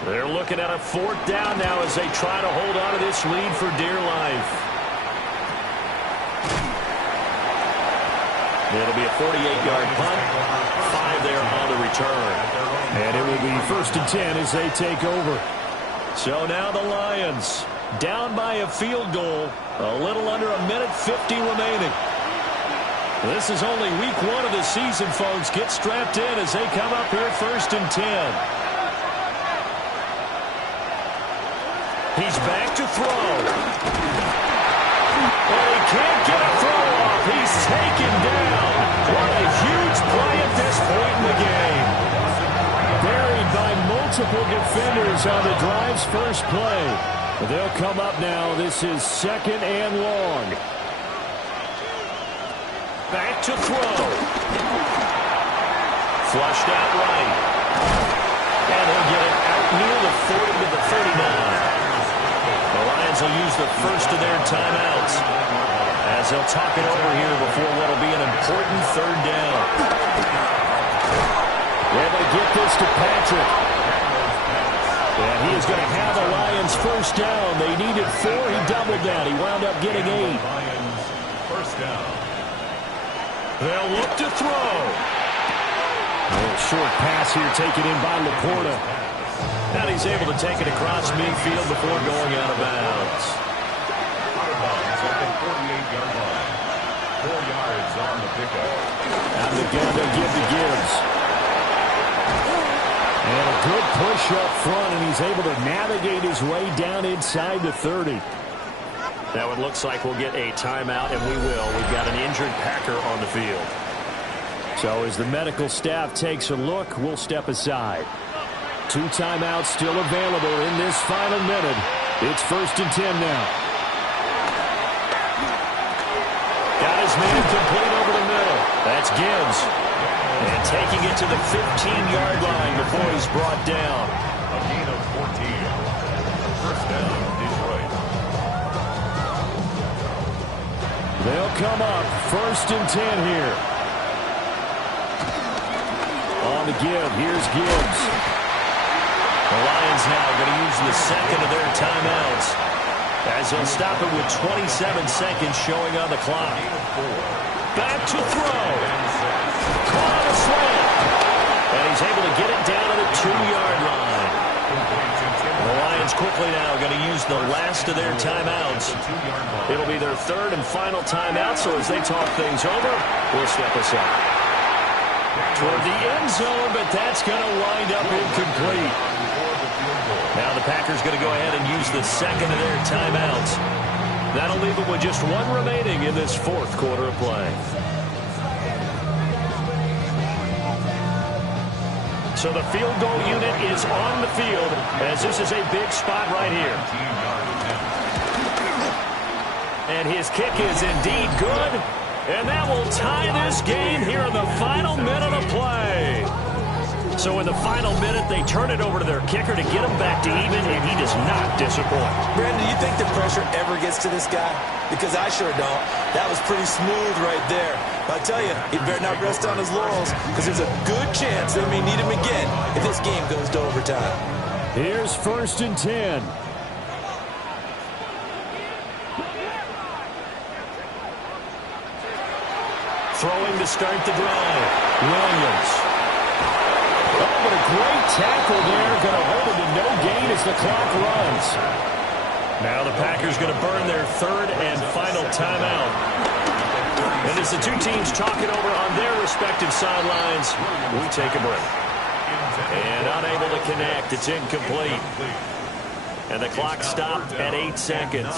They're looking at a 4th down now as they try to hold on to this lead for dear life. It'll be a 48-yard punt. 5 there on the return. And it will be 1st and 10 as they take over. So now the Lions down by a field goal. A little under a minute 50 remaining. This is only week 1 of the season, folks. Get strapped in as they come up here 1st and 10. He's back to throw. Well, he can't get a throw off. He's taken down. What a huge play at this point in the game. Buried by multiple defenders on the drive's first play. They'll come up now. This is 2nd and long. Back to throw. Flushed out right. And he'll get it out near the 40 to the 39. The Lions will use the first of their timeouts as they'll talk it over here before what will be an important 3rd down. They're going to get this to Patrick. And he is going to have the Lions first down. They needed 4. He doubled that. He wound up getting 8. Lions first down. They'll look to throw. A short pass here taken in by Laporta. And he's able to take it across midfield before going out of bounds. Out of bounds at the 48-yard line. And again, they give to Gibbs. And a good push up front, and he's able to navigate his way down inside the 30. Now it looks like we'll get a timeout, and we will. We've got an injured Packer on the field. So as the medical staff takes a look, we'll step aside. 2 timeouts still available in this final minute. It's 1st and 10 now. Got his man complete over the middle. That's Gibbs. And taking it to the 15-yard line before he's brought down. A gain of 14. First down, Detroit. They'll come up 1st and 10 here. On the give, here's Gibbs. The Lions now going to use the second of their timeouts as they'll stop it with 27 seconds showing on the clock. Back to throw. Caught on a slant. And he's able to get it down to the 2-yard line. The Lions quickly now going to use the last of their timeouts. It'll be their 3rd and final timeout, so as they talk things over, we'll step aside. Toward the end zone, but that's going to wind up incomplete. Now the Packers going to go ahead and use the second of their timeouts. That'll leave them with just 1 remaining in this 4th quarter of play. So the field goal unit is on the field as this is a big spot right here. And his kick is indeed good. And that will tie this game here in the final minute of play. So in the final minute, they turn it over to their kicker to get him back to even, and he does not disappoint. Brandon, do you think the pressure ever gets to this guy? Because I sure don't. That was pretty smooth right there. But I'll tell you, he better not rest on his laurels because there's a good chance they may need him again if this game goes to overtime. Here's 1st and 10. Throwing to start the drive. Williams. Oh, but a great tackle there. Going to hold him to no gain as the clock runs. Now the Packers going to burn their 3rd and final timeout. And as the 2 teams talk it over on their respective sidelines, we take a break. And unable to connect. It's incomplete. And the clock stopped at 8 seconds.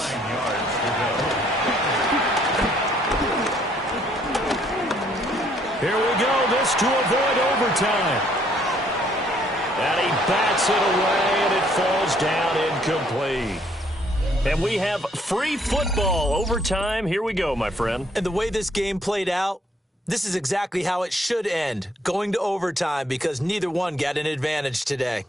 Here we go. This to avoid overtime. And he bats it away, and it falls down incomplete. And we have free football overtime. Here we go, my friend. And the way this game played out, this is exactly how it should end, going to overtime because neither one got an advantage today.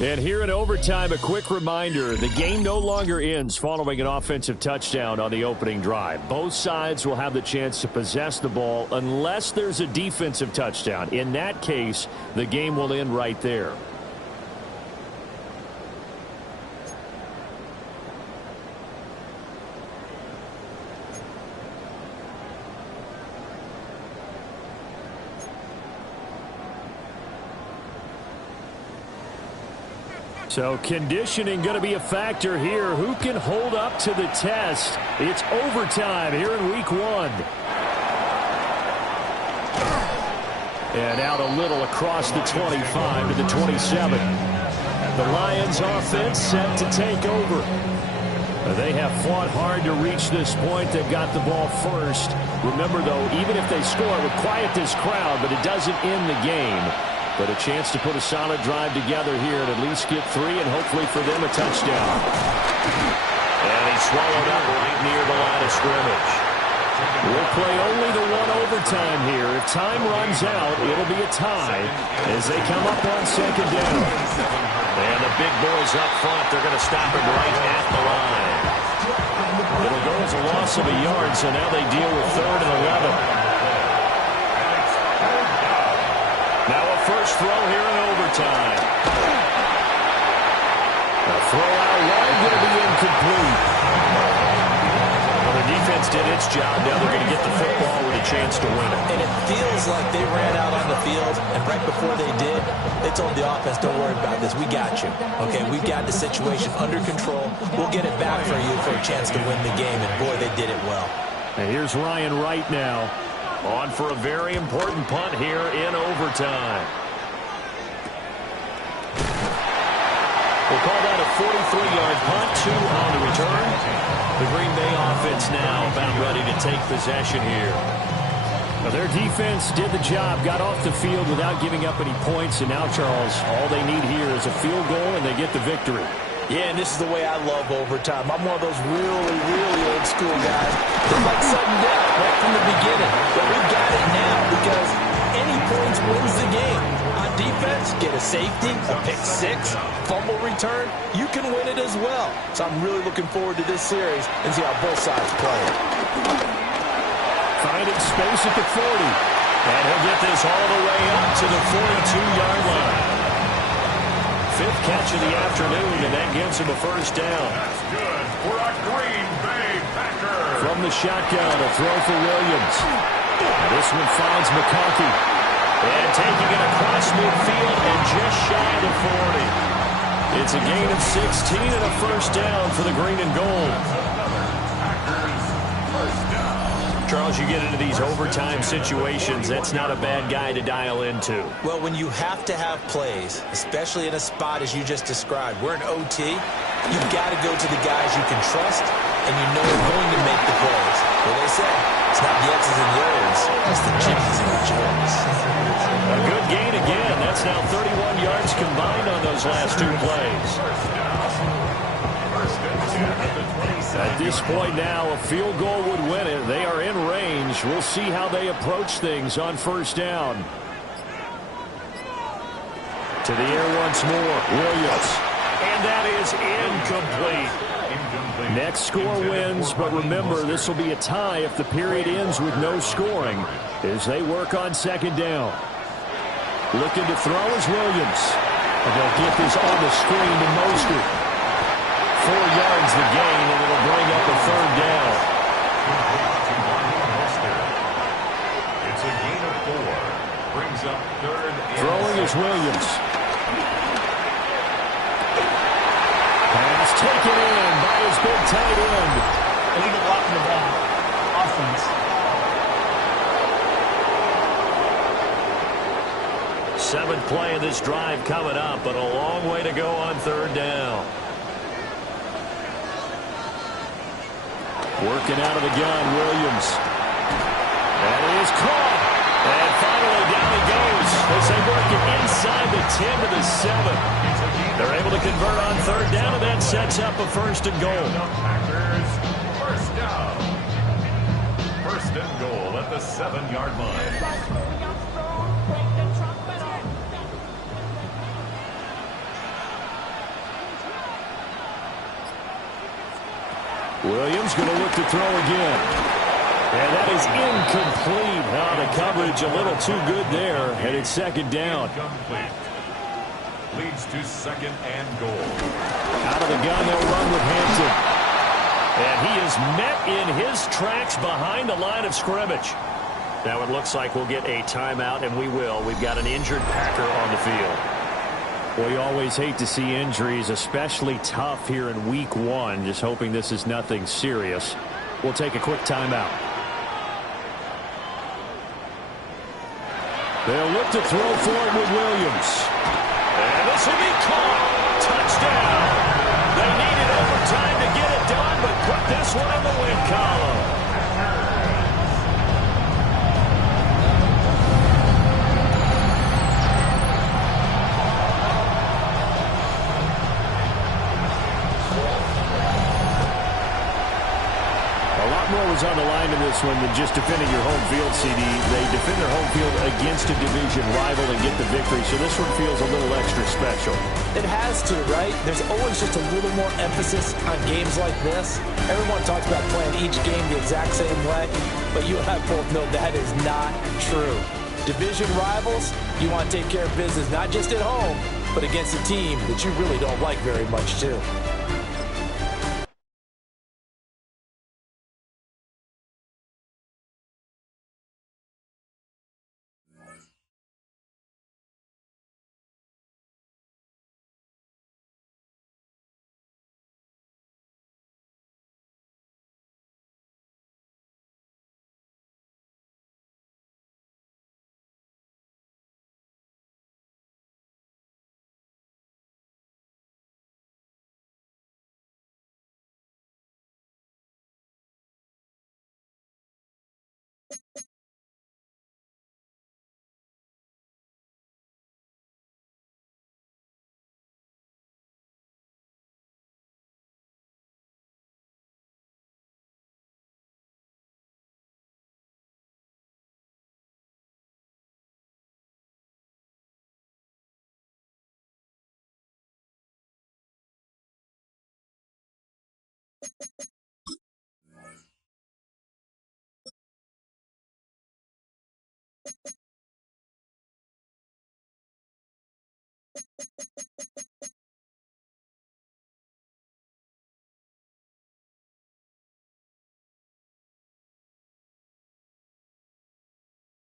And here in overtime, a quick reminder, the game no longer ends following an offensive touchdown on the opening drive. Both sides will have the chance to possess the ball unless there's a defensive touchdown. In that case, the game will end right there. So conditioning going to be a factor here. Who can hold up to the test? It's overtime here in week 1. And out a little across the 25 to the 27. The Lions offense set to take over. They have fought hard to reach this point. They've got the ball first. Remember, though, even if they score, it would quiet this crowd, but it doesn't end the game. But a chance to put a solid drive together here and at least get 3 and hopefully for them a touchdown. And he swallowed up right near the line of scrimmage. We'll play only the 1 overtime here. If time runs out, it'll be a tie as they come up on 2nd down. And the big boys up front, they're going to stop him right at the line. It'll go as a loss of a yard, so now they deal with 3rd and 11. Now a first throw here in overtime. A throw out wide going to be incomplete. Well, the defense did its job. Now they're going to get the football with a chance to win it. And it feels like they ran out on the field, and right before they did, they told the offense, don't worry about this. We got you. Okay, we've got the situation under control. We'll get it back for you for a chance to win the game, and boy, they did it well. And here's Ryan Wright now. On for a very important punt here in overtime. We'll call that a 43-yard punt, 2 on the return. The Green Bay offense now about ready to take possession here. Well, their defense did the job, got off the field without giving up any points, and now, Charles, all they need here is a field goal, and they get the victory. Yeah, and this is the way I love overtime. I'm one of those really, really old school guys that like sudden death right from the beginning. But we've got it now because any points wins the game. On defense, get a safety, a pick six, fumble return, you can win it as well. So I'm really looking forward to this series and see how both sides play it. Finding space at the 40. And he'll get this all the way up to the 42-yard line. 5th catch of the afternoon, and that gives him a first down. That's good for a Green Bay Packer. From the shotgun, a throw for Williams. And this one finds McConkey. And taking it across midfield and just shy of the 40. It's a gain of 16 and a first down for the green and gold. Packers first down. Charles, you get into these overtime situations, that's not a bad guy to dial into. Well, when you have to have plays, especially in a spot as you just described, we're in OT, you've got to go to the guys you can trust and you know are going to make the plays. Well, they say it's not the X's and the O's, it's the Jimmys and the Joes. A good gain again. That's now 31 yards combined on those last 2 plays. First and 10 at the 27. At this point now, a field goal would win it. They are in range. We'll see how they approach things on first down. To the air once more, Williams. And that is incomplete. Next score wins, but remember, this will be a tie if the period ends with no scoring as they work on second down. Looking to throw is Williams. And they'll get this on the screen to Mostert. 4 yards the gain, and it'll bring up a third down. It's a gain of 4. Brings up third and Throwing is Williams. Pass taken in by his big tight end. Illegal blocking the ball. Offense. 7th play of this drive coming up, but a long way to go on third down. Working out of the gun, Williams. And he is caught. And finally down he goes as they work it inside the 10 to the 7. They're able to convert on third down, and that sets up a first and goal. Packers first down. First and goal at the 7-yard line. Williams going to look to throw again. And that is incomplete. The coverage a little too good there, and it's second down. Incomplete. Leads to second and goal. Out of the gun, they'll run with Hampton. And he is met in his tracks behind the line of scrimmage. Now it looks like we'll get a timeout, and we will. We've got an injured Packer on the field. Well, you always hate to see injuries, especially tough here in week 1. Just hoping this is nothing serious. We'll take a quick timeout. They'll look to throw for it with Williams. And this will be caught. Touchdown. They needed overtime to get it done, but put this one in the win column. More was on the line in this one than just defending your home field, CD. They defend their home field against a division rival and get the victory, so this one feels a little extra special. It has to, right? There's always just a little more emphasis on games like this. Everyone talks about playing each game the exact same way, but you and I both know that is not true. Division rivals, you want to take care of business not just at home, but against a team that you really don't like very much, too.